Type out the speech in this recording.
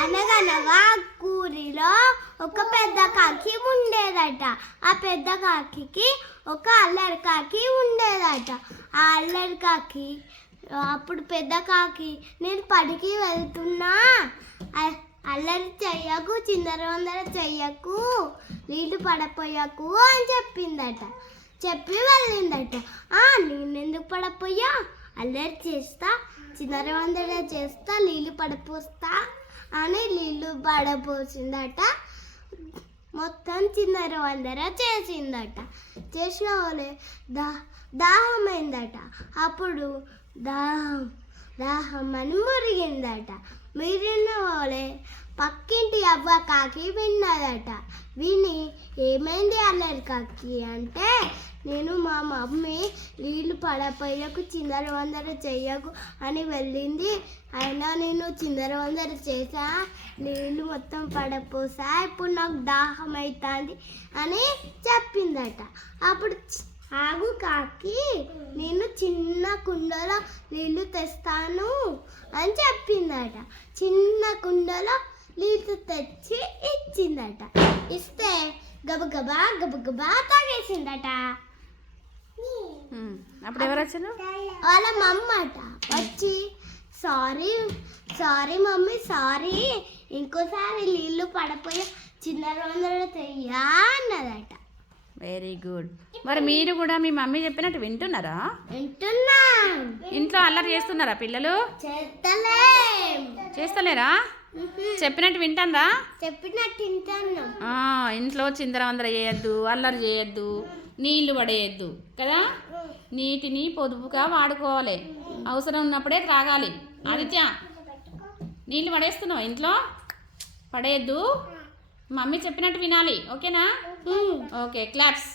అనగనగా ఊరిలో ఒక పెద్ద కాకి ఉండేదట. ఆ పెద్ద కాకి ఒక అల్లరి కాకి ఉండేదట. ఆ అల్లరి కాకి అప్పుడు పెద్ద కాకి, నేను పడికి వెళ్తున్నా, అల్లరి చెయ్యకు, చిందర వందర చెయ్యకు, నీళ్ళు పడపోయకు అని చెప్పిందట. చెప్పి వెళ్ళిందట. నేనెందుకు పడపోయా, అల్లరి చేస్తా, చిందర వందర చేస్తా, నీళ్ళు పడపోస్తా అని నీళ్ళు పడపోసిందట. మొత్తం చిందర వందర చేసిందట. చేసిన వాళ్ళే దాహమైందట. అప్పుడు దాహం అని మురిగిందట. మిగిలిన వాళ్ళే పక్కింటి అవ్వ కాకి విన్నదట. విని, ఏమైంది అల్లరి కాకి అంటే, నేను మా మమ్మీ నీళ్ళు పడపోయకు, చిందర వందర చెయ్యకు అని వెళ్ళింది, అయినా నేను చిందర వందర చేసా, నీళ్ళు మొత్తం పడపోసా, ఇప్పుడు నాకు దాహం అవుతుంది అని చెప్పిందట. అప్పుడు ఆగు కాకి, నేను చిన్న కుండలో నీళ్ళు తెస్తాను అని చెప్పిందట. చిన్న కుండలో నీళ్ళు తెచ్చి ఇచ్చిందట. ఇస్తే గబగబా గబగబా తాగేసిందట. అప్పుడు ఎవరు వచ్చారు? వాళ్ళ మమ్మట వచ్చి, సారీ మమ్మీ, సారీ, ఇంకోసారి నీళ్ళు పడపోయా, చిన్నర వందర తెయ్యా అన్నదట. Very good. మరి మీరు కూడా మీ మమ్మీ చెప్పినట్టు వింటున్నారా? వింటున్నా. ఇంట్లో అల్లరి చేస్తున్నారా పిల్లలు? చేస్తలేరా? చెప్పినట్టు వింటారా? చెప్పినట్టు వింటాను. ఇంట్లో చిందర వందర చేయొద్దు, అల్లరి చేయొద్దు, నీళ్లు పడేయద్దు కదా. నీటిని పొదుపుగా వాడుకోవాలి, అవసరం ఉన్నప్పుడే త్రాగాలి. ఆదిత్య, నీళ్ళు పడేస్తున్నావు ఇంట్లో, పడేయద్దు, మమ్మీ చెప్పినట్టు వినాలి. ఓకేనా? Okay, claps.